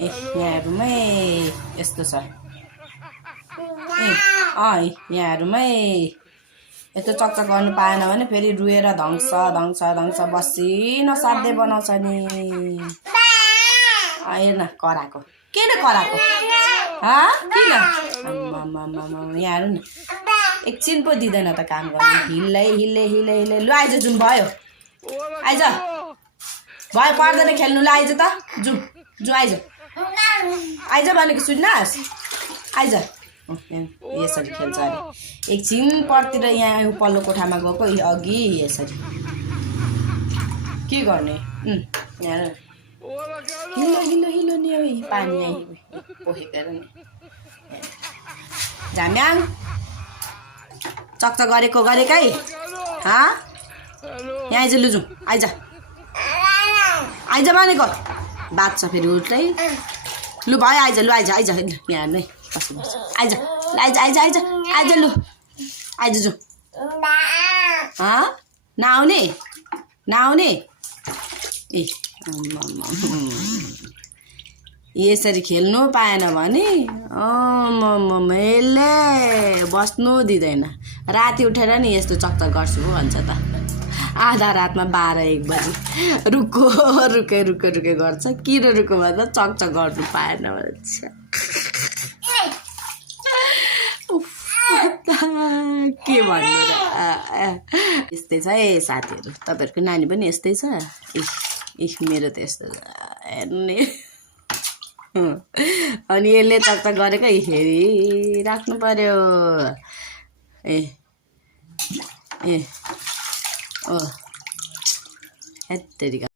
यहाँहरूमै यस्तो छ यहाँहरूमै यस्तो चकचक गर्नु पाएन भने फेरि रुएर धङ्स धङ्स धङ्स बसी नसाध्दै बनाउँछ नि हेर्न कराएको किन कराएको किन यहाँहरू नि एकछिन पो दिँदैन त काम गर्नु हिल्लै हिल्लै हिल्लै हिल्लै लु आइज जुन भयो आइज भयो पर्दैन खेल्नु ल आइज त जु आइज आइज भनेको सुन्नुहोस् आइज यसरी खेल्छ अरे एकछिन पर्तिर यहाँ उपल्लो कोठामा गएको अघि यसरी के गर्ने यहाँ हिलो हिलो हिलो नि पानी पोखेर नि झाम्याङ चक्च गरेको गरेकै यहाँ आइज लु जाउँ आइज आइज भनेको बाँच्छ फेरि उल्टै लु भयो आइज लु आइज आइज यहाँ नै बस्नु आइज आइज आइज आइज आइज लु आइज जाउँ नआउने नआउने ए यसरी खेल्नु पाएन भने मैले बस्नु दिँदैन राति उठेर नि यस्तो चकचक गर्छु भन्छ त आधा रातमा 12-1 बजी रुको रुके रुके रुके गर्छ किन रुको भन्दा चकचक गर्नु पाएन भन्छ के भन्नु र यस्तै छ है साथीहरू तपाईँहरूको नानी पनि यस्तै छ मेरो त यस्तो हेर्ने अनि यसले चकचक गरेको हेरिराख्नु पर्यो ओ हेत्तेरिका